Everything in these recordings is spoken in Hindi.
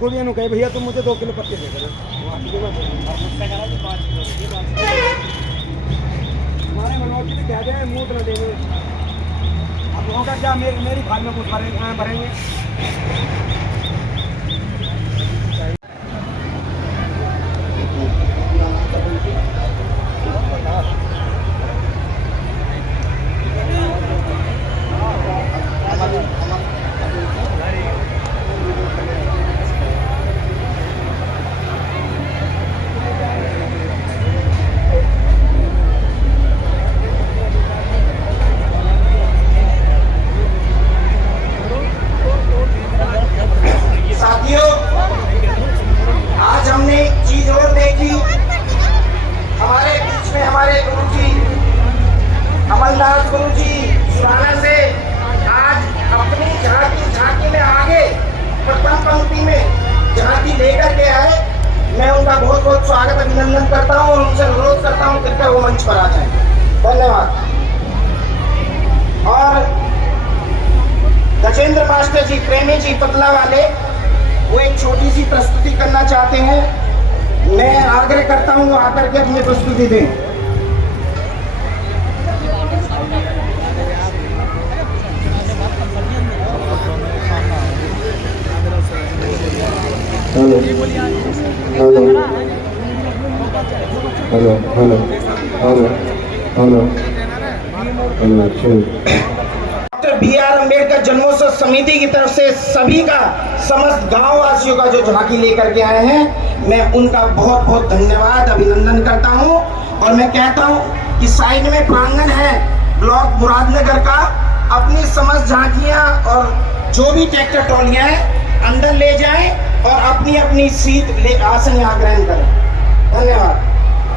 खुद ये कहे भैया तुम मुझे 2 किलो पत्ते दे देना। हमारे मनोज जी कह दे मुँह न देंगे। अब वहाँ का क्या मेरी फाइल में कुछ भरेंगे। स्वागत अभिनंदन करता हूँ और उनसे अनुरोध करता हूँ कृपया वो मंच पर आ जाएं। धन्यवाद। और गजेंद्र मास्टर जी, प्रेमी जी पतला वाले, वो एक छोटी सी प्रस्तुति करना चाहते हैं। मैं आग्रह करता हूँ वो आकर के अपनी प्रस्तुति दें। Hello hello hello hello hello hello hello. Doctor BR Ambedkar जन्मोत्सव समिति की तरफ से सभी का, समस्त गांव वासियों का जो झांकी लेकर के आए हैं, मैं उनका बहुत बहुत धन्यवाद अभिनंदन करता हूं। और मैं कहता हूं कि साइड में प्रांगण है ब्लॉक मुरादनगर का, अपनी समस्त झांकियां और जो भी ट्रैक्टर ट्रॉलियां हैं अंदर ले जाएं और अपनी अपनी सीट ले आसन यहाँ ग्रहण करें। धन्यवाद।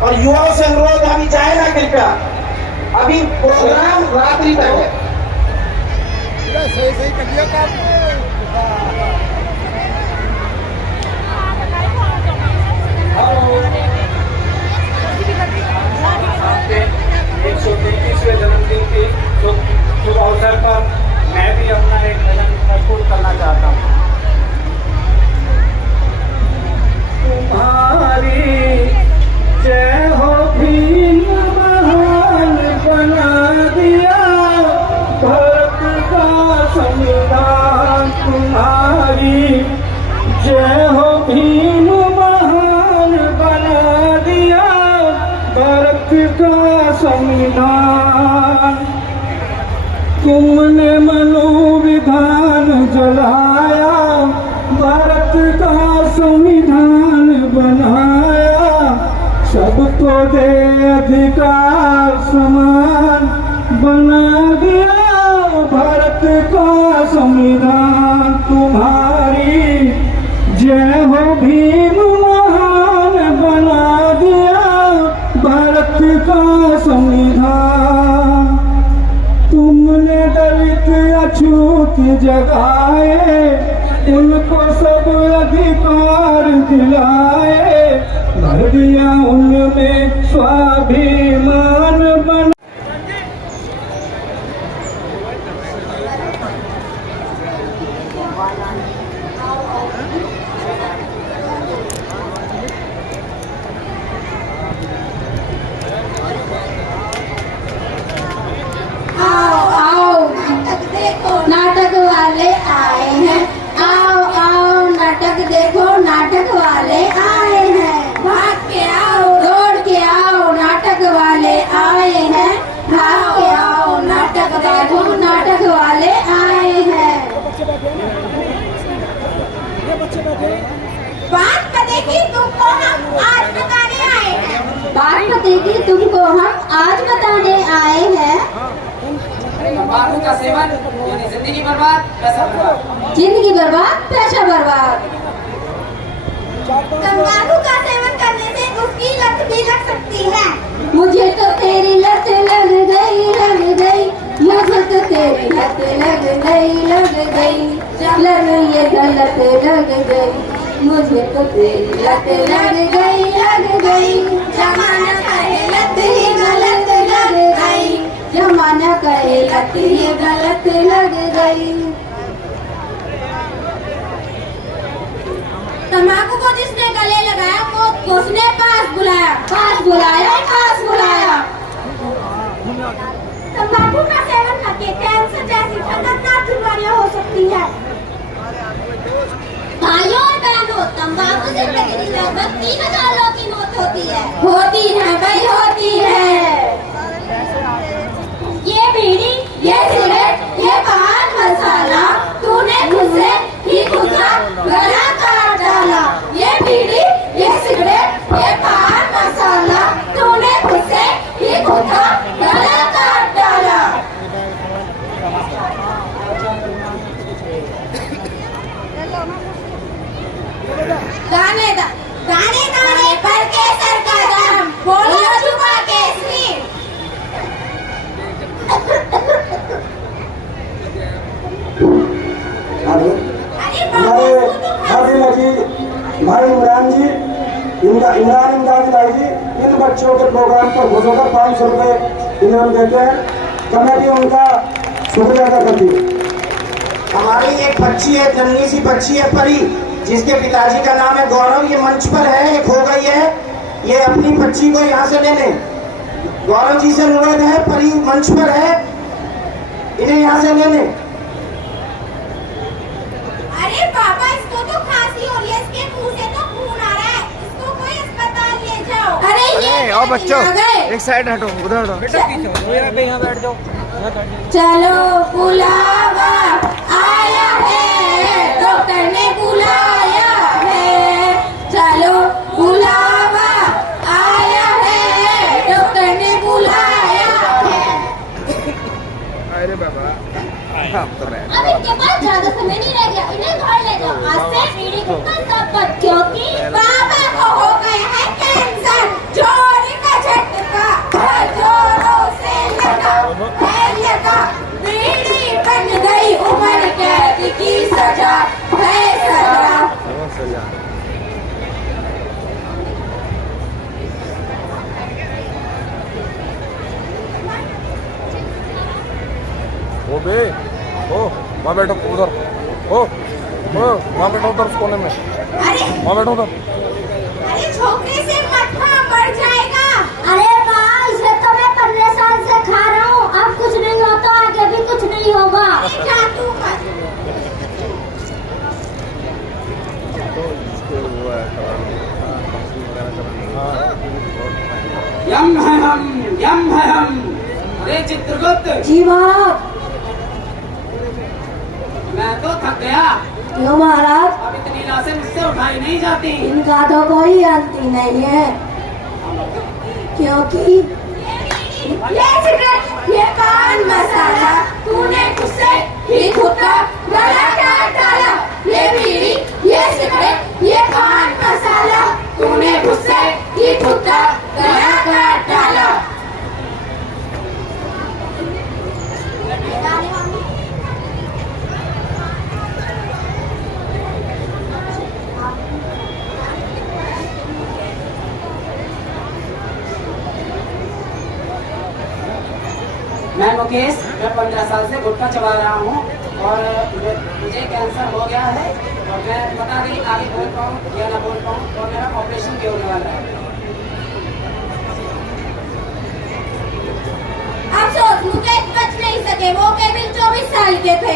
और युवाओं से अनुरोध, अभी जाए ना कृपया, अभी प्रोग्राम रात्रि तक है। सही कर दिया काम। आपके 133वें जन्मदिन के शुभ अवसर पर मैं भी अपना एक भजन प्रस्तुत करना चाहता हूँ। तुम्हारी जय हो भीम, महान बना दिया भारत का संविधान। तुम्हारी जय हो भीम, महान बना दिया भारत का संविधान। तुमने मनोविधान जलाया, भारत का संविधान बनाया। सबको दे अधिकार समान बना दिया भारत का संविधान। तुम्हारी जय हो भीम, महान बना दिया भारत का संविधान। तुमने दलित अछूत जगाए, उनको सब अधिकार दिलाए, भर दिया उनमें स्वाभिमान बना। नाटक वाले आए हैं, आओ आओ नाटक देखो, नाटक वाले आए हैं। भाग के आओ, दौड़ के आओ, नाटक वाले आए हैं। भाग के आओ, नाटक देखो, नाटक वाले आए हैं। बात पते की तुमको हम आज बताने आए हैं। बात पते की तुमको हम आज बताने आए हैं। तंबाकू का सेवन यानी जिंदगी बर्बाद, पैसा बर्बाद। जिंदगी बर्बाद, पैसा बर्बाद। तंबाकू का सेवन करने से उसकी लत भी लग सकती है। मुझे तो तेरी लत लग गई, लग गई। मुझे तो तेरी लत लग गई, लग गई। लग ये गलत लग गई। मुझे तो तेरी लत लग गई, लग गई। जमाना कहे लत ही गलत लग गई। जमाना कहे लत ही गलत लग गई। तम्बाकू को जिसने गले लगाया वो उसने पास बुलाया, पास बुलाया, पास बुलाया। तम्बाकू का सेवन करके कैंसर जैसी खतरनाक बीमारियां हो सकती है। भाइयों और बहनों, तम्बाकू से प्रतिदिन लगभग 3000 लोगों की मौत होती है भाई, होती है। ये बीड़ी, ये सिगरेट, ये पान मसाला तूने खुद से ही खुद का गला काट डाला। ये बीड़ी, ये सिगरेट, ये पान मसाला तूने खुद से ही खुद का गला काट डाला। गाने गाने पर केसर का दाम बोलो चुपा केसरी। हमारे हाजिर अजीज भाई इमरान जी, इमरान इमदाद भाई जी, इन बच्चों के प्रोग्राम पर घुसों का 500 रुपये इनाम देते हैं। कमेटी उनका शुक्रिया अदा करती है। हमारी एक बच्ची है, नन्ही सी बच्ची है परी, जिसके पिताजी का नाम है गौरव। ये मंच पर है, ये खो गई है। ये अपनी बच्ची को यहाँ से ले लें। गौरव जी से अनुरोध है, परी मंच पर है, इन्हें यहाँ से ले लें। अरे पापा, इसको तो खांसी हो रही है, इसके मुंह से तो खून आ रहा है, इसको कोई अस्पताल ले जाओ। अरे ये और बच्चों एक साइड हटो, उधर हटो। बेटा पीछे यहाँ बैठ जाओ। चलो बुलावा आया है, डॉक्टर ने बुलाया है। चलो बुलावा आया है, डॉक्टर ने बुलाया है। अरे बाबा, अब इनके पास ज्यादा समय नहीं रह गया, इन्हें घर ले जाओ। आज से बीड़ी गुटखा सब बंद, क्योंकि बाबा को हो गया है कैंसर। जोर का झटका और जोरों से लगा, बीड़ी बन गई उम्र कैद की सजा है सजा। ओ बे, ओ वहाँ बैठो उधर, ओ वहाँ बैठो उधर कोने में, वहाँ बैठो उधर। अरे छोकरी से मत खा, मर जाएगा। अरे माँ, इसे तो मैं 15 साल से खा रहा हूँ, अब कुछ नहीं होता, आगे भी कुछ नहीं होगा। क्या तू मत। यम है हम। अरे चित्रगुप्त जी महाराज। मैं तो थक गया, क्यों महाराज? अब इतनी लाशें मुझसे उठाई नहीं जाती। इनका तो कोई गलती नहीं है, क्योंकि ये सिगरेट, ये पान मसाला तूने खुद से ही खुद का गला काट डाला। ये बीड़ी, ये सिगरेट, ये पान मसाला तूने खुद से ही खुद का गला काट डाला। मैं मुकेश, मैं 15 साल से गुटखा चबा रहा हूँ और मुझे कैंसर हो गया है और मैं पता नहीं आगे बोल पाऊँ या ना बोल पाऊँ, और मेरा ऑपरेशन भी होने वाला है। अफसोस, मुकेश बच नहीं सके, वो केवल 24 साल के थे।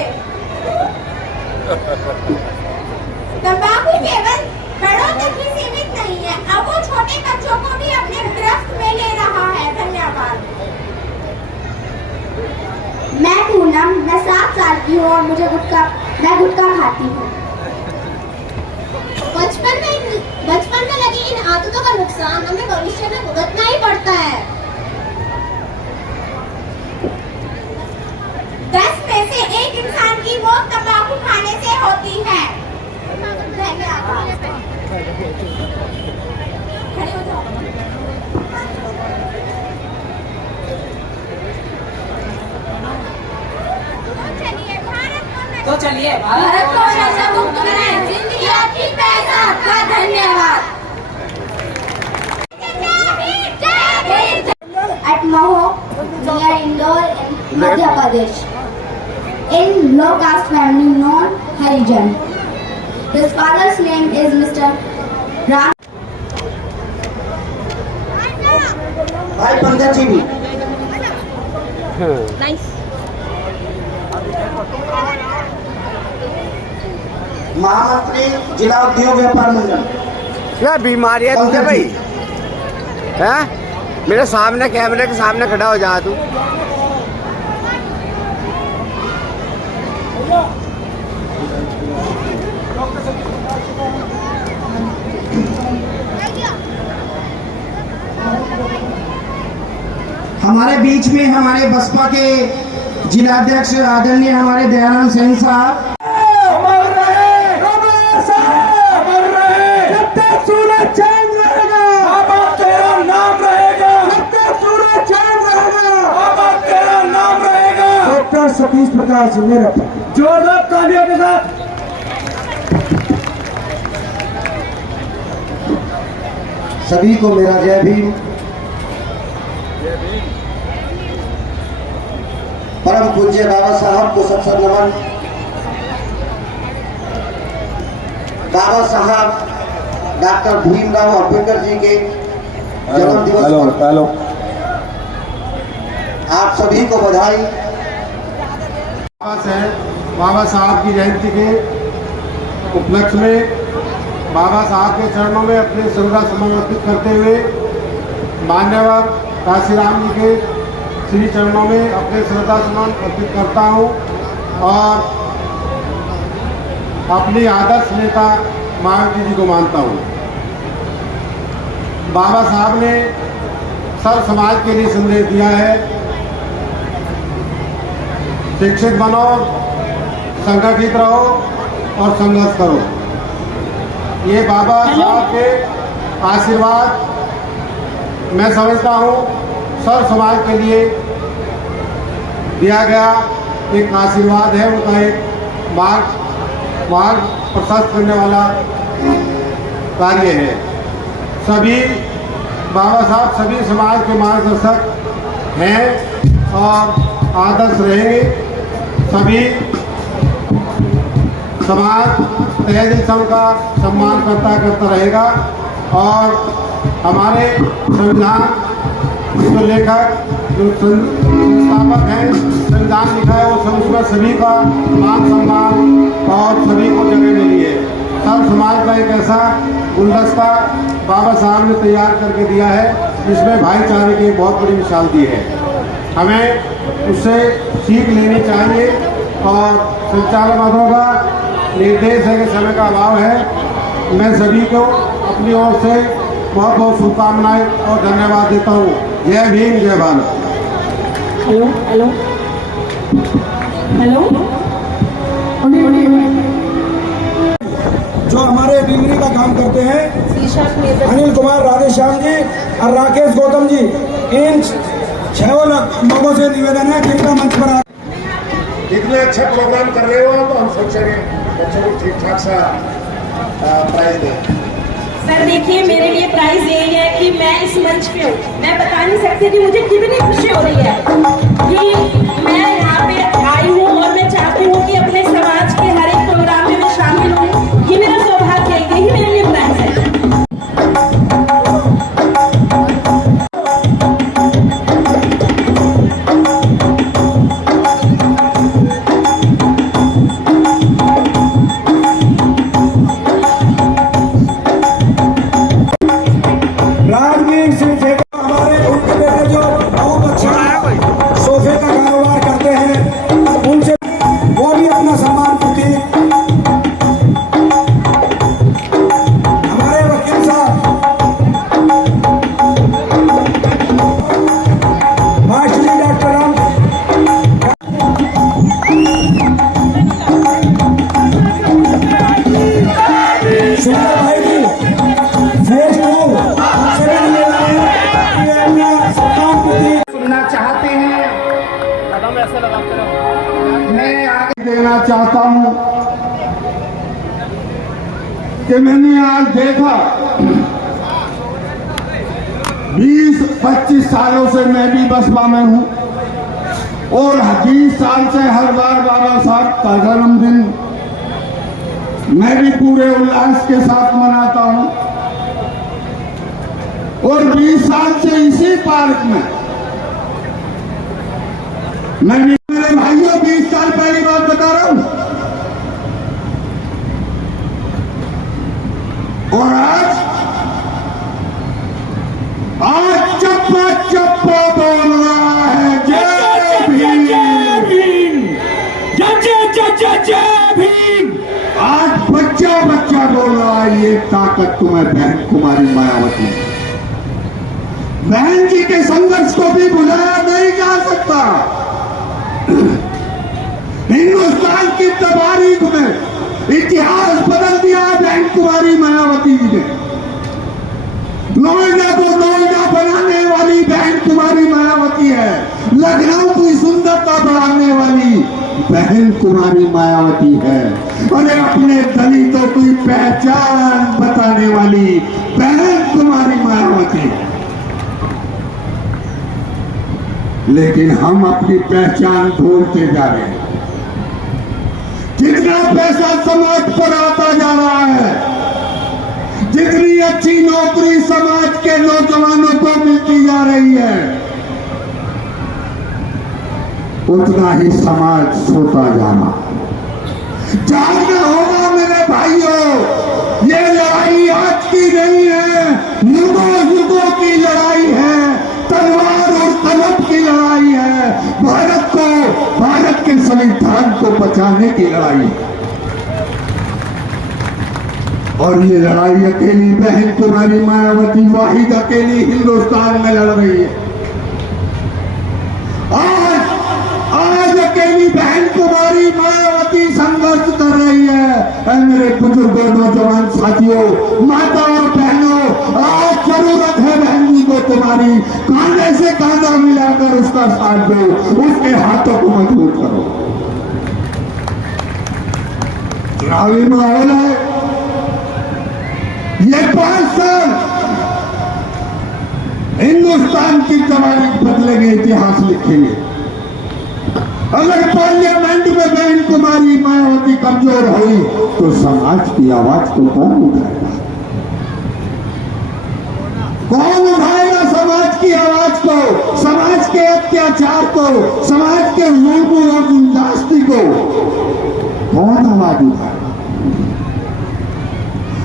तंबाकू केवल बड़ों तक ही सीमित नहीं है, अब वो छोटे बच्चों को भी अपने गिरफ्त में ले रहा है। धन्यवाद। मैं पूनम, मैं 7 साल की हूँ और मैं गुटखा खाती हूँ। बचपन में लगी इन आदतों का नुकसान हमें भविष्य में भुगतना ही पड़ता है। 10 में से 1 इंसान की मौत तंबाकू खाने से होती है। खड़े हो जाओ। तो चलिए भारत को नशा मुक्त बनाएं। जिंदगी आपकी पैसा आपका। धन्यवाद। At Maho, near Indore in Madhya Pradesh, in low caste family known Harijan. His father's name is Mr. Ram. भाई पंकज जी भी महामंत्री जिला उद्योग व्यापार मंडल। क्या बीमारी है तुझे भाई? हैं? मेरे सामने कैमरे के सामने खड़ा हो जा तू। हमारे बीच में हमारे बसपा के जिलाध्यक्ष आदरणीय हमारे दयानंद सिंह साहब। डॉक्टर सतीश प्रकाश मेरा जोरदार तालियों के साथ। सभी को मेरा जय भीम। परम पूज्य बाबा साहब को सबसे नमन। बाबा साहब डॉक्टर भीमराव अंबेडकर जी के जन्म दिवस पर आप सभी को बधाई। बाबा साहब की जयंती के उपलक्ष्य में बाबा साहब के चरणों में अपने श्रद्धा समर्पित करते हुए मान्यवर काशीराम जी के श्री चरणों में अपने श्रद्धा सुमन अर्पित करता हूँ और अपनी आदर्श नेता मायावती जी को मानता हूँ। बाबा साहब ने सर्व समाज के लिए संदेश दिया है, शिक्षित बनो, संगठित रहो और संघर्ष करो। ये बाबा साहब के आशीर्वाद मैं समझता हूँ सर्व समाज के लिए दिया गया एक आशीर्वाद है, उनका एक मार्ग प्रशस्त करने वाला कार्य है। सभी बाबा साहब सभी समाज के मार्गदर्शक हैं और आदर्श रहेंगे। सभी समाज तहे दिल से उनका सम्मान करता रहेगा और हमारे संविधान जो लेखक जो संस्थापक हैं संविधान लिखा है वो उसमें सभी का मान सम्मान और सभी को जगह मिली है। सर्व समाज का एक ऐसा गुलदस्ता बाबा साहब ने तैयार करके दिया है जिसमें भाईचारे की बहुत बड़ी मिसाल दी है। हमें उससे सीख लेनी चाहिए और संचालक महोदयों का निर्देश है कि समय का अभाव है। मैं सभी को अपनी ओर से बहुत बहुत शुभकामनाएं और धन्यवाद देता हूँ। जय भीम, जय भारत। हेलो हेलो हेलो जो हमारे डिलीवरी का काम करते हैं अनिल कुमार, राधेश्याम जी और राकेश गौतम जी, इन 6 लोगों से निवेदन है जिनका मंच पर इतने अच्छा प्रोग्राम कर रहे हो तो हम सोचेंगे बच्चों को ठीक ठाक सा प्राइज दें। सर देखिए, मेरे लिए प्राइज यही है कि मैं इस मंच पे हूँ। मैं बता नहीं सकती कि मुझे कितनी खुशी हो रही है कि मैं यहाँ पे आई हूँ और मैं चाहती हूँ कि अपने समाज के हर एक प्रोग्राम में मैं शामिल हूँ। ये मेरा सौभाग्य है, यही मेरे लिए प्राइज है। देना चाहता हूं कि मैंने आज देखा 20-25 सालों से मैं भी बसपा में हूं और 20 साल से हर बार बाबा साहब का जन्मदिन मैं भी पूरे उल्लास के साथ मनाता हूं और 20 साल से इसी पार्क में मैं भी, मेरे भाइयों 20 साल पहली बात बता रहा हूं, और आज चप्पा चप्पा बोल रहा है जय भीम, जय भीम। आज बच्चा बच्चा बोल रहा है ये ताकत तुम्हें बहन कुमारी मायावती। बहन जी के संघर्ष को भी भुलाया नहीं जा सकता। हिंदुस्तान की तबारीख में इतिहास बदल दिया बहन कुमारी मायावती जी ने। नोएडा को नोएडा बनाने वाली बहन कुमारी मायावती है। लखनऊ की सुंदरता बढ़ाने वाली बहन कुमारी मायावती है। अरे अपने दलितों की पहचान बताने वाली बहन कुमारी मायावती है। लेकिन हम अपनी पहचान भूलते जा रहे हैं। जितना पैसा समाज पर आता जा रहा है, जितनी अच्छी नौकरी समाज के नौजवानों को मिलती जा रही है, उतना ही समाज सोता जाना। जागना होगा मेरे भाइयों। ये लड़ाई आज की नहीं है, युगों युगों की लड़ाई है, तलवार और कलम की लड़ाई है। भारत को, भारत के संविधान को बचाने की लड़ाई है। और ये लड़ाई अकेली बहन कुमारी मायावती वाहिद अकेली हिंदुस्तान में लड़ रही है। आज अकेली बहन कुमारी मायावती संघर्ष कर रही है। मेरे बुजुर्गों, नौजवान साथियों, माता और बहनों, आज जरूरत है बहन जी को तुम्हारी। कांधे से कांधा मिलाकर उसका साथ दो, उसके हाथों को मजबूत करो। चुनावी माहौल है। ये 5 साल हिंदुस्तान की तबारीख बदलेंगे, इतिहास लिखेंगे। अगर पार्लियामेंट में बहन कुमारी मायावती कमजोर हुई तो समाज की आवाज को कौन उठाएगा? कौन उठाएगा समाज की आवाज को, समाज के अत्याचार को, समाज के जुल्म और गुंजाइशी को कौन आवाज उठाएगा?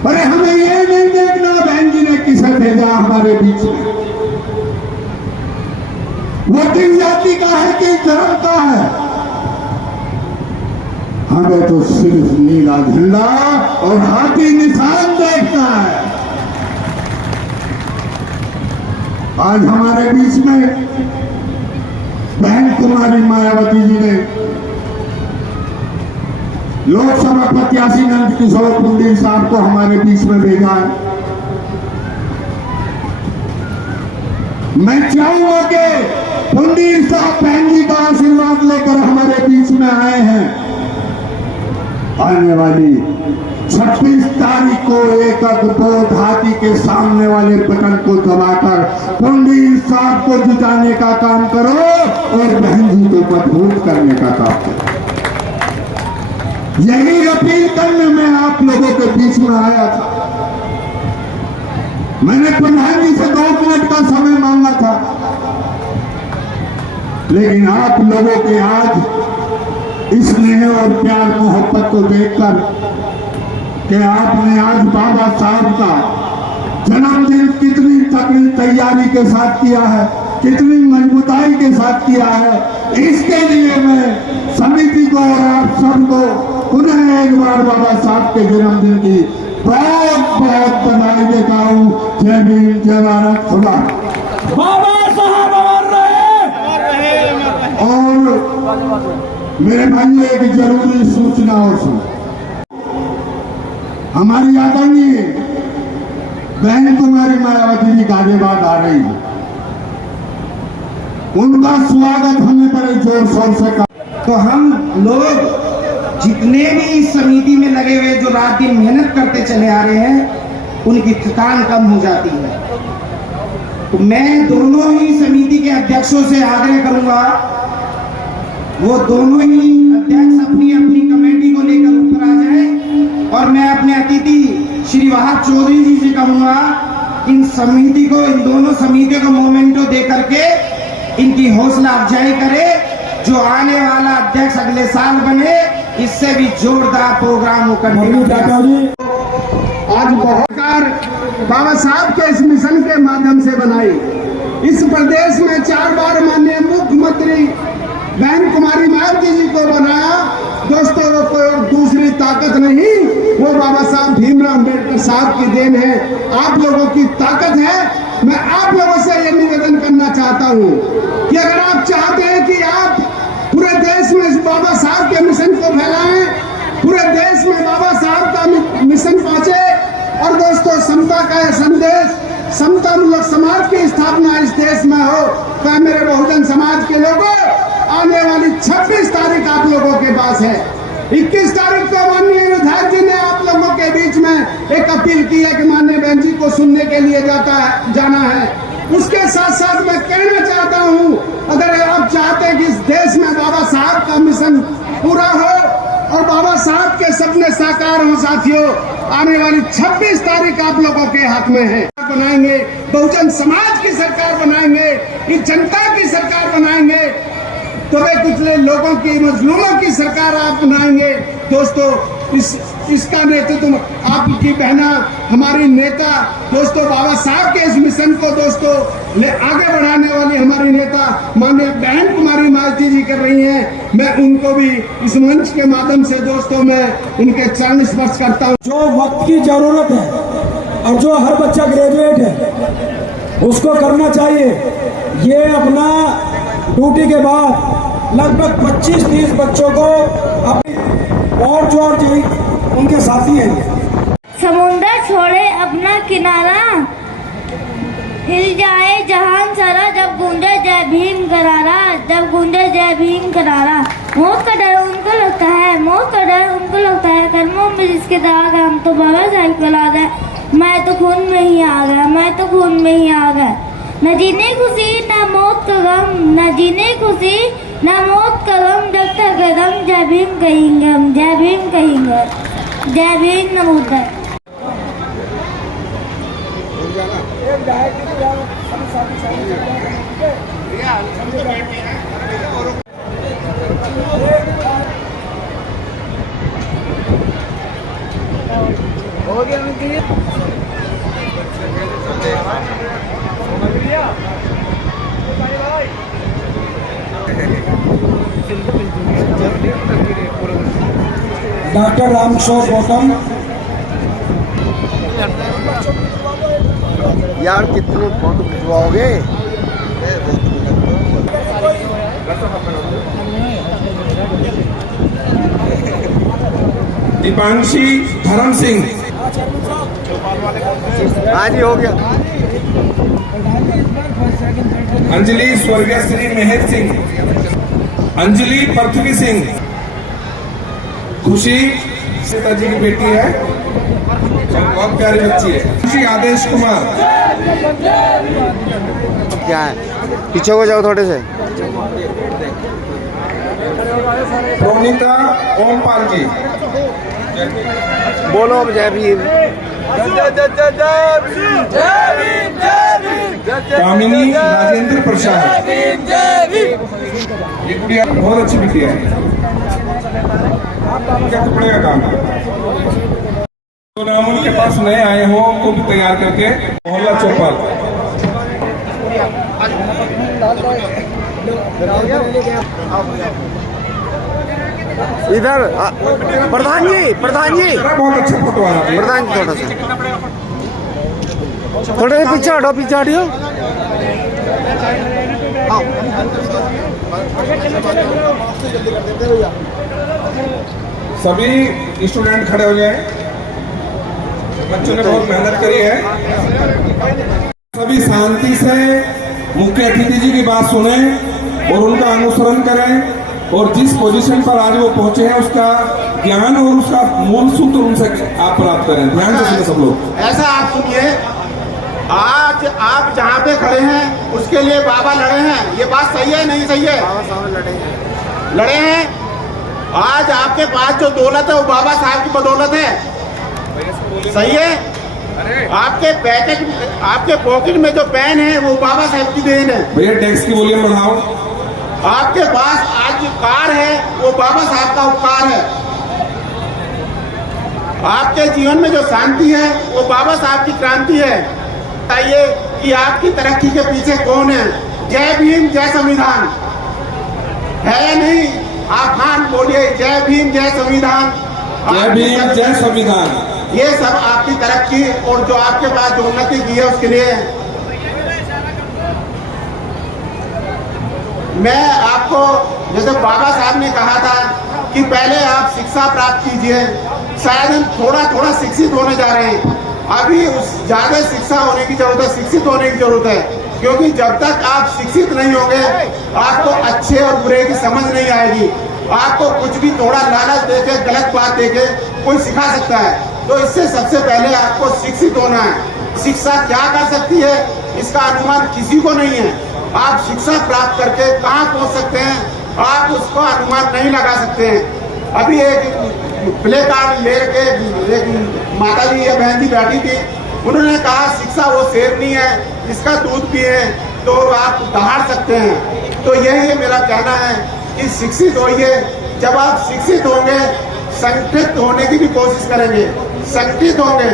अरे हमें ये नहीं देखना बहन जी ने किसे भेजा हमारे बीच में, वो किस जाति का है, किस धर्म का है। हमें तो सिर्फ नीला झंडा और हाथी निशान देखना है। आज हमारे बीच में बहन कुमारी मायावती जी ने लोकसभा प्रत्याशी नंद किशोर पुंडीर साहब को हमारे बीच में भेजा है। मैं चाहूंगा कि पुंडीर साहब बहन जी का आशीर्वाद लेकर हमारे बीच में आए हैं। आने वाली 26 तारीख को एक अद्भुत हाथी के सामने वाले बटन को दबाकर पुंडीर साहब को जुटाने का काम करो और बहन जी को मजबूत करने का काम करो। यही अपील करने में आप लोगों के बीच में आया था। मैंने प्रधान जी से 2 मिनट का समय मांगा था, लेकिन आप लोगों के आज इस स्नेह और प्यार मोहब्बत को देखकर कि आपने आज बाबा साहब का जन्मदिन कितनी तगड़ी तैयारी के साथ किया है, कितनी मजबूताई के साथ किया है, इसके लिए मैं समिति को और आप सबको पुनः एक बार बाबा साहब के जन्मदिन की बहुत बहुत बधाई देता हूँ। जय भीम, जय भारत, खुदा बाबा साहब अमर रहे। और मेरे भाइयों एक जरूरी सूचना और सुन, हमारी आदरणीय बहन कुमारी मायावती जी गाजियाबाद आ रही है। उनका स्वागत हमें बड़े जोर शोर से कर। तो हम लोग जितने भी इस समिति में लगे हुए जो रात दिन मेहनत करते चले आ रहे हैं, उनकी थकान कम हो जाती है। तो मैं दोनों ही समिति के अध्यक्षों से आग्रह करूंगा, वो दोनों ही अध्यक्ष अपनी अपनी कमेटी को लेकर ऊपर आ जाए और मैं अपने अतिथि श्री वाहद चौधरी जी से कहूंगा, इन समिति को, इन दोनों समितियों को मोमेंटो दे करके इनकी हौसला अफजाई करे, जो आने वाला अध्यक्ष अगले साल बने, इससे भी जोरदार प्रोग्राम करने आज बहुत बाबा साहब के इस मिशन के माध्यम से बनाई। इस प्रदेश में 4 बार माननीय मुख्यमंत्री बहन कुमारी मायावती जी को बनाया। दोस्तों, वो कोई और दूसरी ताकत नहीं, वो बाबा साहब भीमराव अम्बेडकर साहब की देन है, आप लोगों की ताकत है। मैं आप लोगों से ये निवेदन करना चाहता हूँ कि अगर आप चाहते हैं कि आप पूरे देश में इस बाबा साहब के मिशन को फैलाएं, पूरे देश में बाबा साहब का मिशन पहुंचे, और दोस्तों समता का यह संदेश, समता मूलक समाज की स्थापना इस देश में हो, क्या मेरे बहुजन समाज के लोगों, आने वाली 26 तारीख आप लोगों के पास है। 21 तारीख को माननीय विधायक जी ने आप लोगों के बीच में एक अपील की है कि माननीय बहन जी को सुनने के लिए जाना है। उसके साथ साथ मैं कहना चाहता हूं, अगर आप चाहते हैं कि इस देश में बाबा साहब का मिशन पूरा हो और बाबा साहब के सपने साकार हो, साथियों, आने वाली 26 तारीख आप लोगों के हाथ में है। बनाएंगे, बहुजन समाज की सरकार बनाएंगे, इस जनता की सरकार बनाएंगे, तो वे कुछ लोगों की, मजलूमों की सरकार आप बनाएंगे। दोस्तों, इसका नेतृत्व आपकी बहना, हमारी नेता, दोस्तों बाबा साहब के इस मिशन को दोस्तों आगे बढ़ाने वाली हमारी नेता माननीय बहन कुमारी मायावती जी कर रही हैं। मैं उनको भी इस मंच के माध्यम से दोस्तों मैं उनके चरण स्पर्श करता हूँ। जो वक्त की जरूरत है और जो हर बच्चा ग्रेजुएट है उसको करना चाहिए। ये अपना ड्यूटी के बाद लगभग 25-30 बच्चों को अपनी और जो उनके साथी हैं। समुंदर छोड़े अपना किनारा, हिल जाए जहान सारा, जब गूंजे जय भीम करारा, जब गूंजे जय भीम करारा। मौत का डर उनको लगता है, मौत का डर उनको लगता है, कर्मों में जिसके दाग, हम तो बाबा साहब को ला गए, मैं तो खून में ही आ गया, मैं तो खून में ही आ गया। न जीने खुशी न मौत का गम, न जीने खुशी न मौत का गम, जब तक कदम जय भीम कहेंगे हम, जय भीम कहेंगे, जय भीम नमोदय। डॉक्टर रामकिशोर गौतम। यार कितने फोटो खिंचवाओगे? दीपांशी धर्म सिंह। हाँ जी, हो गया। अंजलि स्वर्गीय श्री मेहर सिंह। अंजलि पृथ्वी सिंह। खुशी सीता जी की बेटी है, बहुत प्यारी बच्ची है। खुशी आदेश कुमार। क्या है, पीछे हो जाओ थोड़े से। प्रोनीता ओमपाल जी। बोलो अब जय भीम। कामिनी राजेंद्र प्रसाद। ये गुड़िया बहुत अच्छी बिटिया है, क्या कपड़े का काम है। तो नामुल के पास नए आए हो उनको भी तैयार करके मोहल्ला चौपाल। इधर प्रधान जी, प्रधान जी, बहुत अच्छा फोटो आना चाहिए। प्रधान जी थोड़ा सा पीछे हटो, पीछे हटियो। सभी स्टूडेंट खड़े हो जाए। बच्चों ने बहुत मेहनत करी है। सभी शांति से मुख्य अतिथि जी की बात सुने और उनका अनुसरण करें, और जिस पोजीशन पर आज वो पहुंचे हैं उसका ज्ञान और उसका मूल सूत्र उनसे आप प्राप्त करें। ध्यान से सुने सब लोग। ऐसा आप सुनिए, आज आप जहाँ पे खड़े हैं उसके लिए बाबा लड़े हैं, ये बात सही है नहीं सही है? बाबा साहब लड़े हैं। आज आपके पास जो दौलत है वो बाबा साहब की बदौलत है। सही है। आपके पॉकेट में जो पेन है वो बाबा साहब की देन है। भैया टैक्स की वॉल्यूम बढ़ाओ। आपके पास आज जो कार है वो बाबा साहब का उपकार है। आपके जीवन में जो शांति है वो बाबा साहब की क्रांति है। बताइए कि आपकी तरक्की के पीछे कौन है? जय भीम जय संविधान है या नहीं? आप हाँ बोलिए, जय भीम जय संविधान। जय भीम जय संविधान। ये सब आपकी तरक्की और जो आपके पास जो उन्नति की है उसके लिए। मैं आपको जैसे बाबा साहब ने कहा था कि पहले आप शिक्षा प्राप्त कीजिए। शायद हम थोड़ा थोड़ा शिक्षित होने जा रहे हैं। अभी उस ज्यादा शिक्षा होने की जरूरत है, शिक्षित होने की जरूरत है। क्योंकि जब तक आप शिक्षित नहीं होंगे आपको अच्छे और बुरे की समझ नहीं आएगी। आपको कुछ भी थोड़ा लालच देके, गलत बात देके कोई सिखा सकता है। तो इससे सबसे पहले आपको शिक्षित होना है। शिक्षा क्या कर सकती है इसका अनुमान किसी को नहीं है। आप शिक्षा प्राप्त करके कहाँ पहुँच सकते हैं आप उसको अनुमान नहीं लगा सकते हैं। अभी एक प्ले कार्ड लेके एक माता जी या बहन जी बैठी थी, उन्होंने कहा शिक्षा वो शेरनी है, इसका दूध पिए तो आप दहाड़ सकते हैं। तो यही मेरा कहना है कि शिक्षित होइए। जब आप शिक्षित होंगे संगठित होने की भी कोशिश करेंगे। संगठित होंगे,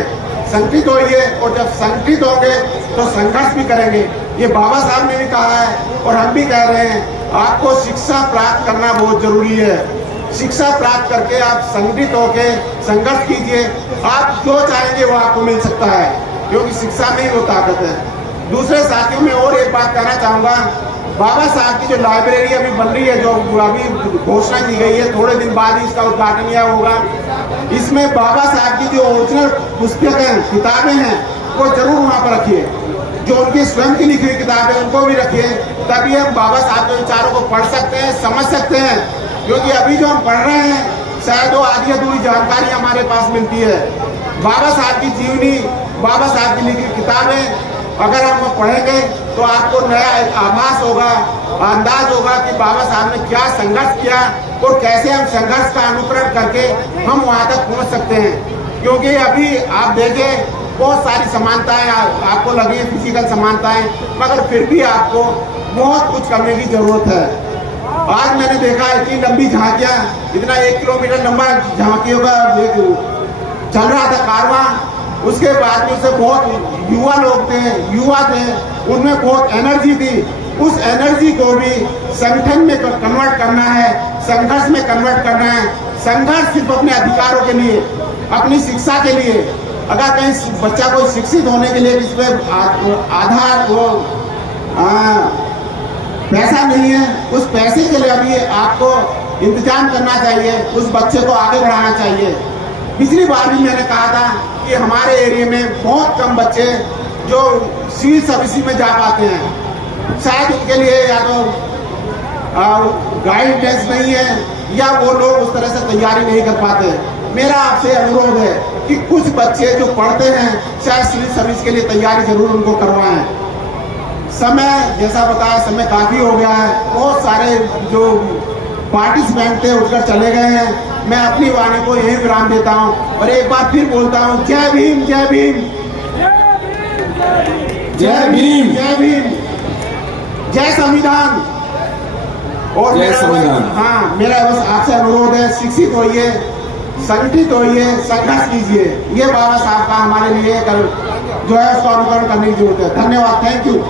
संगठित होइए, और जब संगठित होंगे तो संघर्ष भी करेंगे। ये बाबा साहब ने भी कहा है और हम भी कह रहे हैं, आपको शिक्षा प्राप्त करना बहुत जरूरी है। शिक्षा प्राप्त करके आप संगठित होके संघर्ष कीजिए। आप जो चाहेंगे वो आपको मिल सकता है, क्योंकि शिक्षा में ही वो ताकत है। दूसरे साथियों में और एक बात कहना चाहूँगा, बाबा साहब की जो लाइब्रेरी अभी बन रही है, जो अभी घोषणा की गई है, थोड़े दिन बाद ही इसका उद्घाटन यह होगा। इसमें बाबा साहब की जो ओरिजिनल पुस्तकें किताबें हैं वो जरूर वहाँ पर रखिए। जो उनकी स्वयं की लिखी हुई किताबें उनको भी रखिए, तभी हम बाबा साहब के विचारों को पढ़ सकते हैं, समझ सकते हैं। क्योंकि अभी जो हम पढ़ रहे हैं शायद वो आधी अधूरी जानकारी हमारे पास मिलती है। बाबा साहब की जीवनी, बाबा साहब की लिखी किताबें अगर हम पढ़ेंगे तो आपको नया आभास होगा, अंदाज होगा कि बाबा साहब ने क्या संघर्ष किया और कैसे हम संघर्ष का अनुकरण करके हम वहाँ तक पहुँच सकते हैं। क्योंकि अभी आप देखें बहुत सारी समानताएं आपको लगी, फिजिकल समानताएं, मगर फिर भी आपको बहुत कुछ करने की जरूरत है। आज मैंने देखा इतनी लंबी झांकियां, इतना 1 किलोमीटर लंबा झांकियों का चल रहा था कारवां। उसके बाद में उससे बहुत युवा लोग थे, युवा थे, उनमें बहुत एनर्जी थी। उस एनर्जी को भी संगठन में कन्वर्ट करना है, संघर्ष में कन्वर्ट करना है। संघर्ष सिर्फ अपने अधिकारों के लिए, अपनी शिक्षा के लिए। अगर कहीं बच्चा को शिक्षित होने के लिए इसमें आधार वो पैसा नहीं है, उस पैसे के लिए अभी आपको इंतजाम करना चाहिए, उस बच्चे को आगे बढ़ाना चाहिए। पिछली बार भी मैंने कहा था कि हमारे एरिया में बहुत कम बच्चे जो सिविल सर्विस में जा पाते हैं। शायद उनके लिए या तो गाइडेंस नहीं है या वो लोग उस तरह से तैयारी नहीं कर पाते। मेरा आपसे अनुरोध है कि कुछ बच्चे जो पढ़ते हैं शायद सिविल सर्विस के लिए तैयारी जरूर उनको करवाएं। समय जैसा बताया, समय काफी हो गया है, बहुत सारे जो पार्टिसिपेंट थे उठकर चले गए हैं। मैं अपनी वाणी को यही विराम देता हूं और एक बार फिर बोलता हूं, जय भीम जय भीम जय भीम जय भीम जय संविधान। और जय संविधान। हाँ, मेरा बस आपसे अनुरोध है, शिक्षित होइए, संगठित होइए, संघर्ष कीजिए। ये बाबा साहब का हमारे लिए जो है उसको अनुकरण करने की जरूरत है। धन्यवाद, थैंक यू।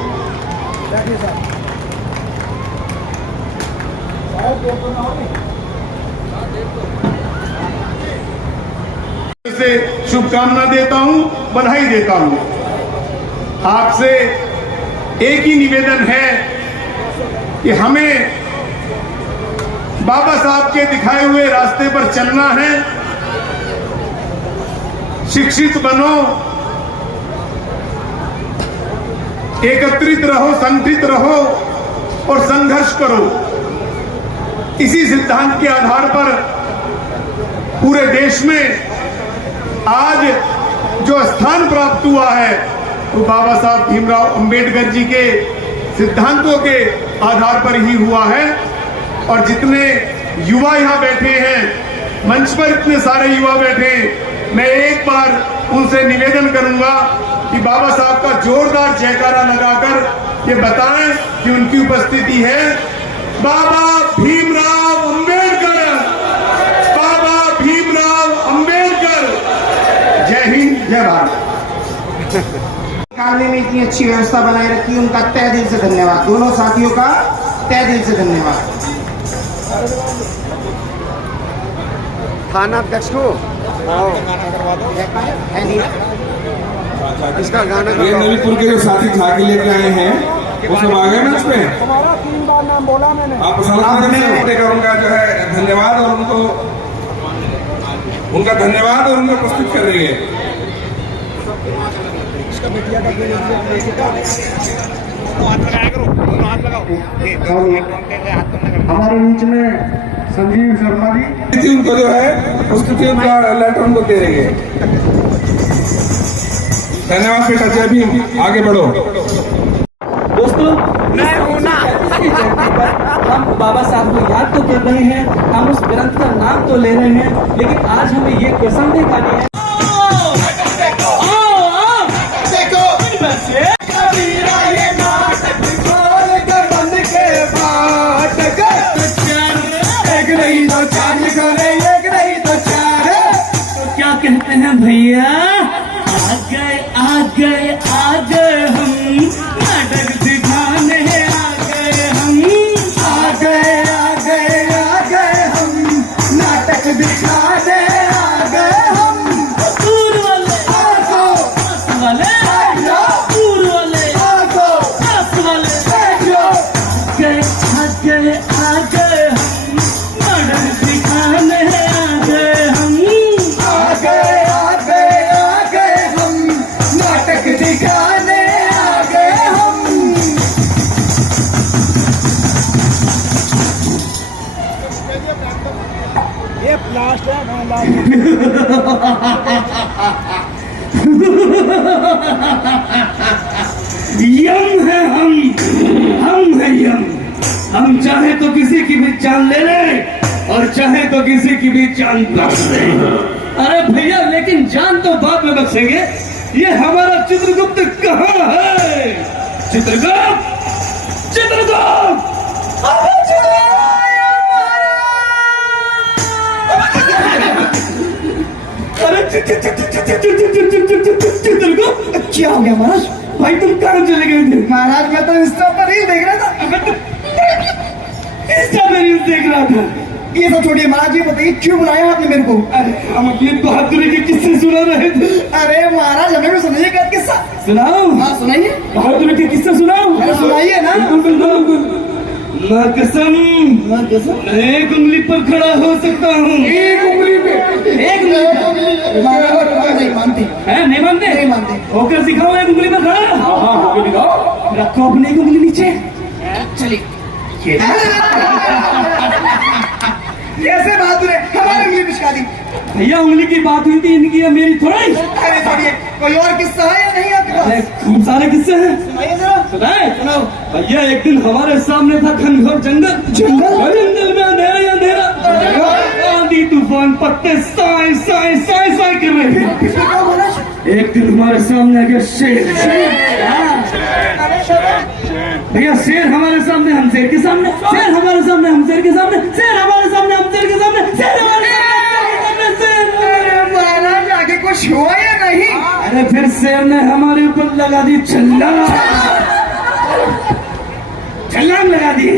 से शुभकामना देता हूं, बधाई देता हूं। आपसे एक ही निवेदन है कि हमें बाबा साहब के दिखाए हुए रास्ते पर चलना है। शिक्षित बनो, एकत्रित रहो, संगठित रहो और संघर्ष करो। इसी सिद्धांत के आधार पर पूरे देश में आज जो स्थान प्राप्त हुआ है वो बाबा साहब भीमराव अंबेडकर जी के सिद्धांतों के आधार पर ही हुआ है। और जितने युवा यहाँ बैठे हैं, मंच पर इतने सारे युवा बैठे हैं, मैं एक बार उनसे निवेदन करूंगा कि बाबा साहब का जोरदार जयकारा लगाकर ये बताएं कि उनकी उपस्थिति है। बाबा भीमराव अंबेडकर, बाबा भीमराव अंबेडकर। जय हिंद, जय भारत। निकालने में इतनी अच्छी व्यवस्था बनाए रखी, उनका तहे दिल से धन्यवाद। दोनों साथियों का तहे दिल से धन्यवाद। थाना अध्यक्ष को इसका गाना ये नवीपुर के जो साथी झांकी लेके आए हैं वो सब आ गए मंच पे। तुम्हारा 3 बार नाम बोला मैंने। आप सर्वप्रथम उनका जो है धन्यवाद और उनका धन्यवाद और उनको प्रस्तुत कर रही है। हमारे बीच में संजीव शर्मा जी, उनको जो है प्रस्तुति उनका लेटर उनको दे रही है। धन्यवाद बेटा, जय भीम, आगे बढ़ो। दोस्तों, हम बाबा साहब को याद तो कर रहे हैं, हम उस ग्रंथ का नाम तो ले रहे हैं, लेकिन आज हमें ये कसम दिखानी है। तो क्या कहते हैं भैया, आ गए हम नाटक दिखाने, आ गए हम नाटक दिखाने, आ गए हम दूर वाले पास वाले, दूर वाले पास वाले, आ गए हम नाटक दिखाने, आ गए हम नाटक दिखाने, आ गए हम। ये लास्ट है। यम है हम है यम। हम चाहे तो किसी की भी जान ले लें और चाहे तो किसी की भी जान बख्श दें। अरे भैया, लेकिन जान तो बाद में बख्शेंगे। ये हमारा चित्रगुप्त कहाँ है? चित्रगुप्त, अरे चित्रगुप्त, क्या हो गया महाराज? भाई तुम कहाँ चले गए थे? महाराज मैं तो इंस्टा पर रील देख रहा था। इंस्टा पर रील देख रहा था। ये तो छोड़िए महाराज, ये बताइए क्यों बुलाया आपने मेरे को? अरे हम अपनी बहादुरी के किस्से सुना रहे थे। अरे महाराज, हमें भी सुनाइएगा किस्सा। सुनाओ? हाँ सुनाइए। बहादुरी के किस्से सुनाओ। अरे सुनाइए ना। बिल्कुल। माँ कसम, एक उंगली पर खड़ा हो सकता हूँ। एक उंगली पे? एक उंगली। नहीं मानती है? नहीं मानते? होकर दिखाओ एक उंगली पर खड़ा। हाँ होकर दिखाओ। रखो अपनी एक उंगली नीचे। चलिए। कैसे बहादुर है? हमारी उंगली पिछका दी। भैया उंगली की बात हुई थी, इनकी है मेरी थोड़ी। अरे छोड़िए, कोई और किस्सा है या नहीं आपके पास? खूब सारे किस्से हैं। सुनाइए जरा। सुनाओ। भैया एक दिन हमारे सामने था घनघोर जंगल में अंधेरा, आंधी तूफान, पत्ते साए कर रहे थे। एक दिन हमारे सामने आ गया शेर। भैया शेर हमारे सामने, हम शेर के सामने, शेर हमारे सामने, हम शेर के सामने, शेर हमारे सामने, हम शेर के सामने, शेर हमारे सामने, महाराज आगे कुछ हुआ या नहीं? अरे फिर शेर ने हमारे ऊपर लगा दी छलांग लगा दी।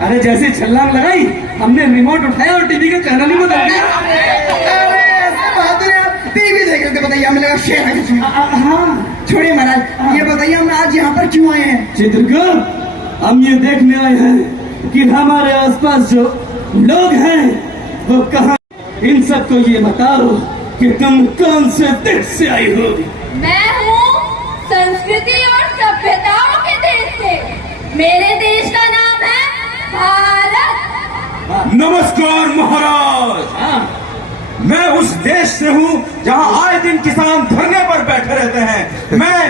अरे जैसे छलांग लगाई, हमने रिमोट उठाया और टीवी का चैनल ही बदल दिया। टीवी देख रहे थे, बताइए, हमें लगा शेर है। हाँ छोड़िए महाराज, ये बताइए हम आज यहाँ पर क्यों आए हैं? चित्रगुप्त, हम ये देखने आए हैं कि हमारे आसपास जो लोग हैं वो कहाँ। इन सबको ये बताओ कि तुम कौन से देश से आई हो? मैं हूँ संस्कृति और सभ्यताओं के देश से। मेरे देश का नाम है भारत। नमस्कार महाराज, मैं उस देश से हूँ जहाँ आए दिन किसान धरने पर बैठे रहते हैं। मैं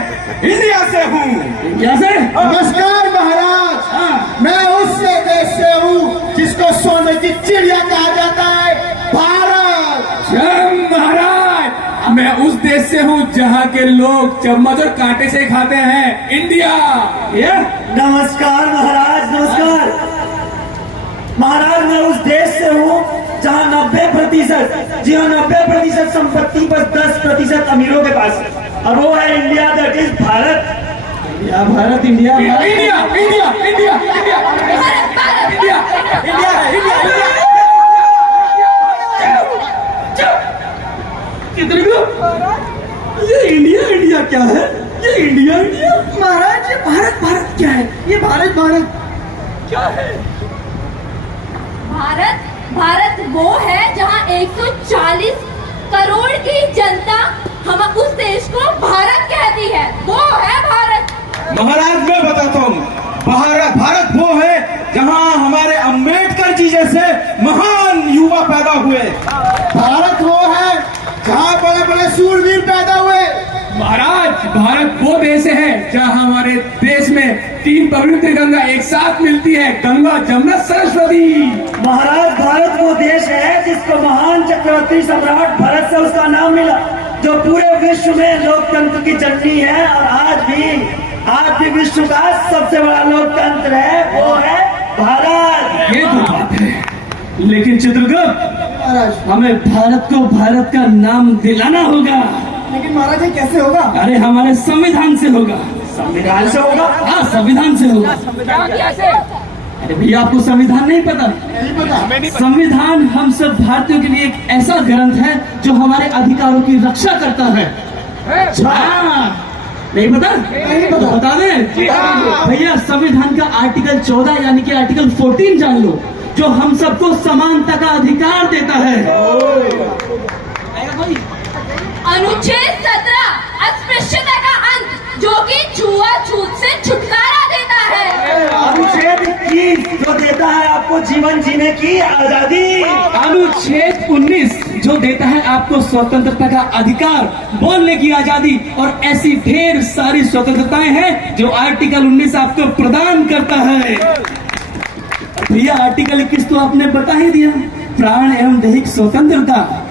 इंडिया से हूँ। इंडिया से? नमस्कार महाराज, मैं उस देश से हूँ जिसको सोने की चिड़िया कहा जाता है, भारत। जय महाराज। मैं उस देश से हूँ जहाँ के लोग चम्मच और कांटे से खाते हैं, इंडिया। ये नमस्कार महाराज, नमस्कार महाराज। मैं उस देश से हूँ जहाँ 90%, जी हाँ 90% संपत्ति बस 10% अमीरों के पास है, और वो है India, that is Bharat. India, Bharat, India, India India India India India India. कितने को ये इंडिया इंडिया क्या है? ये इंडिया इंडिया महाराज, ये भारत भारत क्या है? ये भारत भारत क्या है? भारत भारत वो है जहाँ 140 करोड़ की जनता हम उस देश को भारत कहती है, वो है भारत। महाराज मैं बताता हूँ, भारत वो है जहाँ हमारे अंबेडकर जी जैसे महान युवा पैदा हुए। भारत वो है जहाँ बड़े बड़े सूरवीर पैदा हुए। महाराज भारत वो देश है जहाँ हमारे देश में 3 पवित्र गंगा एक साथ मिलती है, गंगा जमुना सरस्वती। महाराज भारत वो देश है जिसको महान चक्रवर्ती सम्राट भरत से उसका नाम मिला, जो पूरे विश्व में लोकतंत्र की जननी है, और आज भी विश्व का सबसे बड़ा लोकतंत्र है, वो है भारत। ये तो बात है, लेकिन चित्रगुप्त हमें भारत को भारत का नाम दिलाना होगा। लेकिन महाराज ये कैसे होगा? अरे हमारे संविधान से होगा। संविधान से होगा? हाँ संविधान से होगा। अरे भैया आपको संविधान नहीं पता? नहीं पता। संविधान हम सब भारतीयों के लिए एक ऐसा ग्रंथ है जो हमारे अधिकारों की रक्षा करता है। हाँ, नहीं पता? नहीं पता। बता दें भैया, संविधान का आर्टिकल 14 यानी कि आर्टिकल 14 जान लो, जो हम सबको समानता का अधिकार देता है। अनुच्छेद 17 अस्पृश्यता का अंत, जो कि छुआछूत से छुटकारा देता है। अनुच्छेद 21 जो देता है आपको जीवन जीने की आजादी। अनुच्छेद 19 जो देता है आपको स्वतंत्रता का अधिकार, बोलने की आजादी, और ऐसी ढेर सारी स्वतंत्रताएं हैं जो आर्टिकल 19 आपको प्रदान करता है। भैया आर्टिकल 21 तो आपने बता ही दिया, प्राण एवं दैहिक स्वतंत्रता।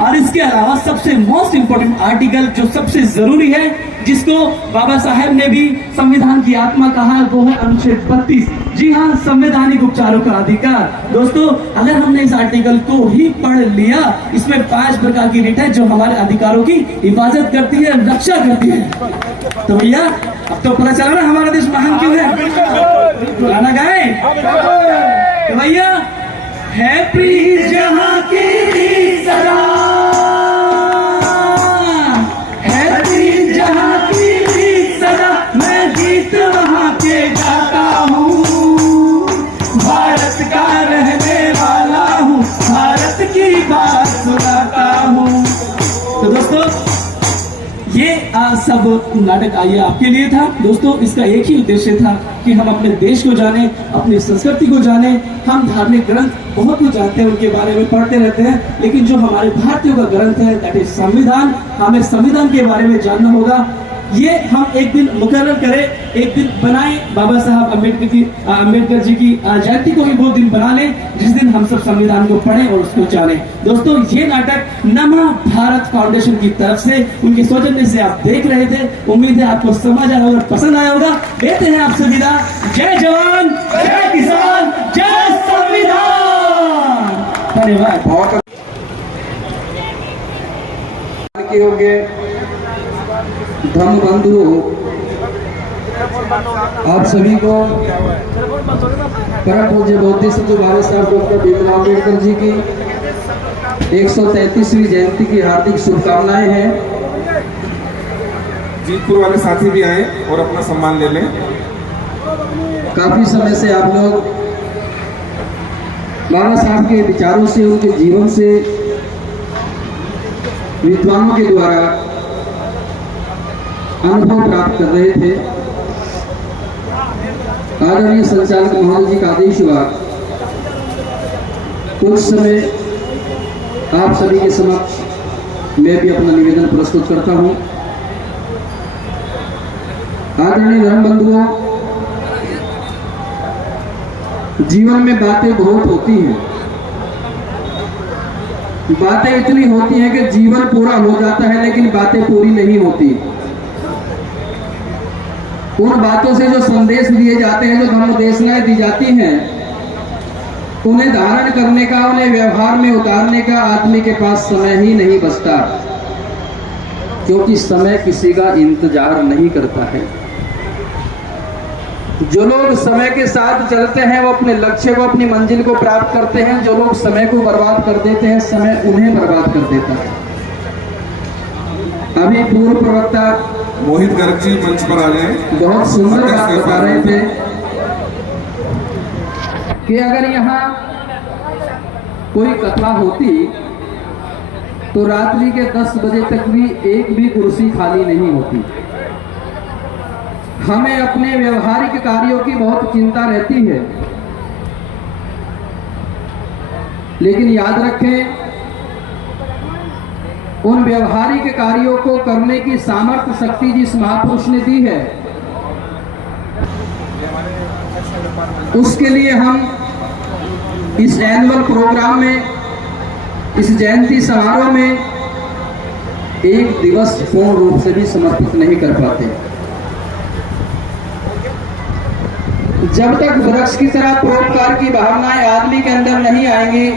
और इसके अलावा सबसे मोस्ट इंपोर्टेंट आर्टिकल जो सबसे जरूरी है, जिसको बाबा साहेब ने भी संविधान की आत्मा कहा, वो है अनुच्छेद 32। जी हाँ, संवैधानिक उपचारों का अधिकार। दोस्तों अगर हमने इस आर्टिकल को ही पढ़ लिया, इसमें 5 प्रकार की रिट है जो हमारे अधिकारों की हिफाजत करती है, रक्षा करती है। तो भैया अब तो पता चला ना हमारा देश महान क्यों है। गाना गाए तो भैया, है प्रीत जहाँ की सदा, है प्रीत जहाँ की सदा, मैं गीत वहाँ के गाता हूँ, भारत का रहने वाला हूँ, भारत की बात सुनाता हूँ। तो दोस्तों ये सब नाटक आइए आपके लिए था। दोस्तों इसका एक ही उद्देश्य था कि हम अपने देश को जाने, अपनी संस्कृति को जाने। हम धार्मिक ग्रंथ बहुत कुछ जानते हैं, उनके बारे में पढ़ते रहते हैं, लेकिन जो हमारे भारतीयों का ग्रंथ है दैट इज संविधान, हमें संविधान के बारे में जानना होगा। ये हम एक दिन मुकर्रर करें, एक दिन बनाएं, बाबा साहब अम्बेडकर जी की जयंती को भी वो दिन बना लें जिस दिन हम सब संविधान को पढ़ें और उसको जानें। दोस्तों ये नाटक नमः भारत फाउंडेशन की तरफ से उनके सौजन्य से आप देख रहे थे। उम्मीद है आपको समझ आया होगा, पसंद आया होगा। देते हैं आपसे विदा। जय जवान, जय किसान, जय संविधान। धन्यवाद। बहुत होंगे धर्म बंधु, आप सभी को परम पूज्य बौद्ध सचिव बाबा साहब डॉक्टर भीमराव अम्बेडकर जी की 133वीं जयंती की हार्दिक शुभकामनाएं हैं। जीतपुर वाले साथी भी आए और अपना सम्मान ले लें। काफी समय से आप लोग बाबा साहब के विचारों से, उनके जीवन से विद्वानों के द्वारा अनुभव प्राप्त कर रहे थे। आदरणीय संचालक महोदय जी का आदेश हुआ कुछ समय आप सभी के समक्ष मैं भी अपना निवेदन प्रस्तुत करता हूं। आदरणीय धर्म बंधुओं, जीवन में बातें बहुत होती हैं, बातें इतनी होती हैं कि जीवन पूरा हो जाता है, लेकिन बातें पूरी नहीं होती। उन बातों से जो संदेश दिए जाते हैं, जो धर्म देशनाएं दी जाती हैं, उन्हें धारण करने का, उन्हें व्यवहार में उतारने का आदमी के पास समय ही नहीं बचता, क्योंकि समय किसी का इंतजार नहीं करता है। जो लोग समय के साथ चलते हैं वो अपने लक्ष्य को, अपनी मंजिल को प्राप्त करते हैं। जो लोग समय को बर्बाद कर देते हैं, समय उन्हें बर्बाद कर देता है। अभी पूर्व प्रवक्ता मोहित गर्ग जी मंच पर आ गए। बहुत सुंदर बात बता रहे थे कि अगर यहाँ कोई कथा होती तो रात्रि के 10 बजे तक भी एक भी कुर्सी खाली नहीं होती। हमें अपने व्यवहारिक कार्यों की बहुत चिंता रहती है, लेकिन याद रखें, उन व्यवहारिक कार्यों को करने की सामर्थ्य शक्ति जिस महापुरुष ने दी है, उसके लिए हम इस एनुअल प्रोग्राम में, इस जयंती समारोह में एक दिवस पूर्ण रूप से भी समर्पित नहीं कर पाते। जब तक वृक्ष की तरह परोपकार की भावनाएं आदमी के अंदर नहीं आएंगी,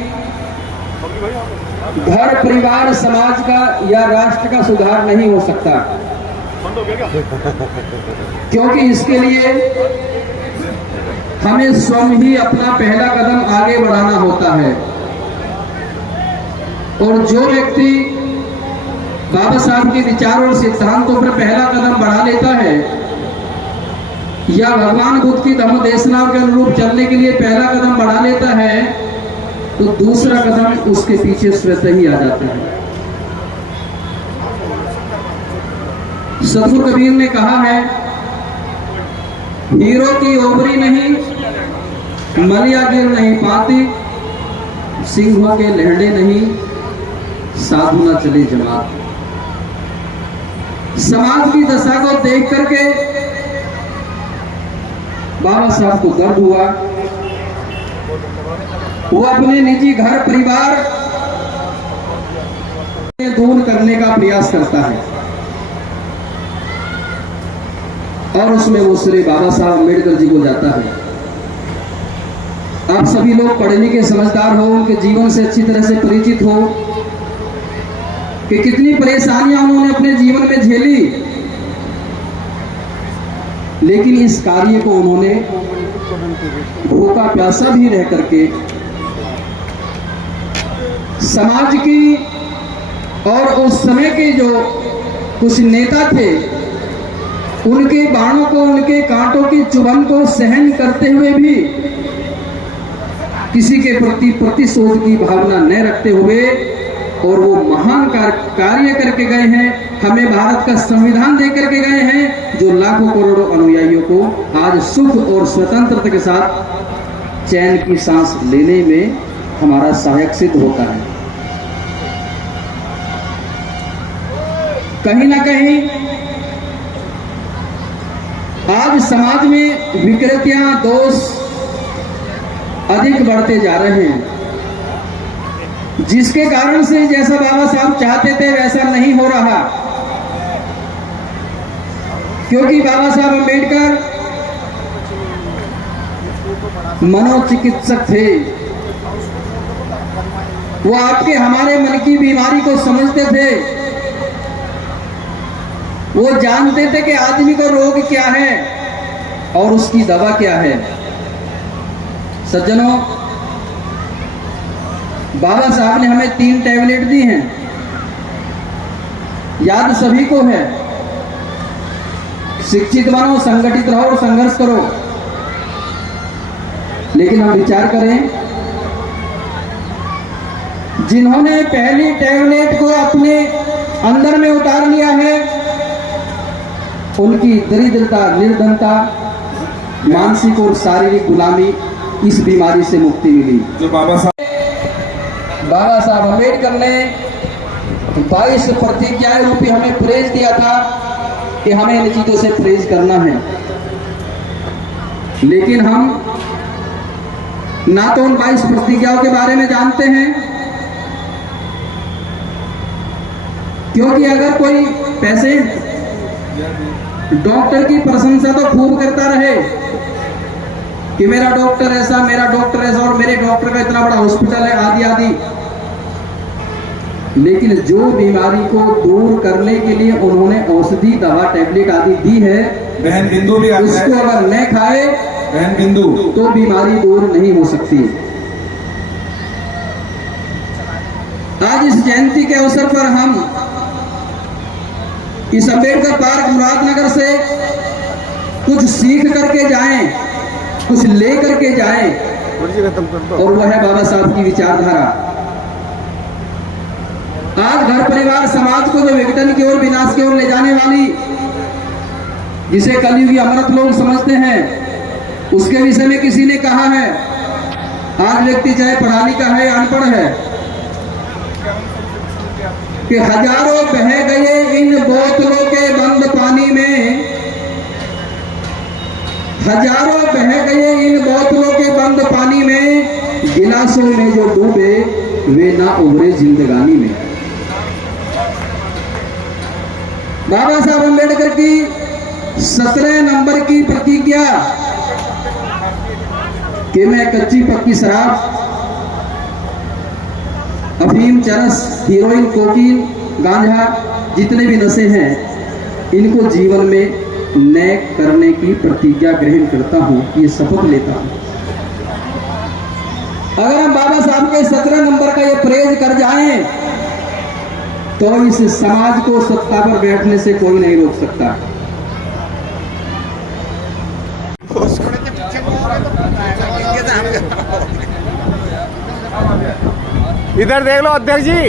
घर, परिवार, समाज का या राष्ट्र का सुधार नहीं हो सकता। क्योंकि इसके लिए हमें स्वयं ही अपना पहला कदम आगे बढ़ाना होता है। और जो व्यक्ति बाबा साहब के विचारों और सिद्धांतों पर पहला कदम बढ़ा लेता है, या भगवान बुद्ध की धम्म देशनाओं के अनुरूप चलने के लिए पहला कदम बढ़ा लेता है, तो दूसरा कदम उसके पीछे स्वतः ही आ जाता है। सतगुरु कबीर ने कहा है, हीरो की ओबरी नहीं, मलिया गिर नहीं पाती, सिंहों के लहड़े नहीं, साधु न चले जमात। समाज की दशा को देख करके बाबा साहब को दर्द हुआ। वो अपने निजी घर, परिवार दूर करने का प्रयास करता है, और उसमें वो श्री बाबा साहब अम्बेडकर जी को जाता है। आप सभी लोग पढ़े लिखे समझदार हो, उनके जीवन से अच्छी तरह से परिचित हो कि कितनी परेशानियां उन्होंने अपने जीवन में झेली, लेकिन इस कार्य को उन्होंने भूखा प्यासा भी रह करके समाज की और उस समय के जो कुछ नेता थे, उनके बाणों को, उनके कांटों की चुभन को सहन करते हुए भी किसी के प्रति प्रतिशोध की भावना न रखते हुए, और वो महान कार्य करके गए हैं। हमें भारत का संविधान दे करके गए हैं, जो लाखों करोड़ों अनुयायियों को आज सुख और स्वतंत्रता के साथ चैन की सांस लेने में हमारा सहायक सिद्ध होता है। कहीं ना कहीं आज समाज में विकृतियां, दोष अधिक बढ़ते जा रहे हैं, जिसके कारण से जैसा बाबा साहब चाहते थे वैसा नहीं हो रहा। क्योंकि बाबा साहब अम्बेडकर मनोचिकित्सक थे। वो आपके हमारे मन की बीमारी को समझते थे। वो जानते थे कि आदमी को रोग क्या है और उसकी दवा क्या है। सज्जनों, बाबा साहब ने हमें 3 टैबलेट दी हैं, याद सभी को है। शिक्षित बनो, संगठित रहो और संघर्ष करो। लेकिन हम विचार करें, जिन्होंने पहली टैबलेट को अपने अंदर में उतार लिया है, उनकी दरिद्रता, निर्धनता, मानसिक और शारीरिक गुलामी, इस बीमारी से मुक्ति मिली। जो बाबा साहब अम्बेडकर ने 22 प्रतिज्ञाएं रूपी हमें प्रेज दिया था कि हमें इन चीजों से प्रेज करना है। लेकिन हम ना तो उन 22 प्रतिज्ञाओं के बारे में जानते हैं, क्योंकि अगर कोई पेशेंट डॉक्टर की प्रशंसा तो खूब करता रहे कि मेरा डॉक्टर ऐसा और मेरे डॉक्टर का इतना बड़ा हॉस्पिटल है आदि आदि, लेकिन जो बीमारी को दूर करने के लिए उन्होंने औषधि दवा टैबलेट आदि दी है, बहन बिंदु भी उसको अगर न खाए बहन बिंदु तो बीमारी दूर नहीं हो सकती। आज इस जयंती के अवसर पर हम इस अम्बेडकर पार्क मुरादनगर से कुछ सीख करके जाएं, कुछ ले करके जाएं, और वह है बाबा साहब की विचारधारा। आज घर परिवार समाज को जो विघटन की ओर विनाश की ओर ले जाने वाली, जिसे कलयुगी अमृत लोग समझते हैं, उसके विषय में किसी ने कहा है, आज व्यक्ति चाहे पढ़ा लिखा है या अनपढ़ है, कि हजारों बह गए इन बोतलों के बंद पानी में, हजारों बह गए इन बोतलों के बंद पानी में, गिलासों में जो डूबे वे ना उभरे जिंदगानी में। बाबा साहब अम्बेडकर की 17 नंबर की प्रतिज्ञा कि मैं कच्ची पक्की शराब, अफीम, चरस, हीरोइन, कोकीन, गांजा, जितने भी नशे हैं, इनको जीवन में न करने की प्रतिज्ञा ग्रहण करता हूं, ये शपथ लेता हूं। अगर हम बाबा साहब के 17 नंबर का ये प्रेज कर जाएं तो इस समाज को सत्ता पर बैठने से कोई नहीं रोक सकता। इधर देख लो अध्यक्ष जी।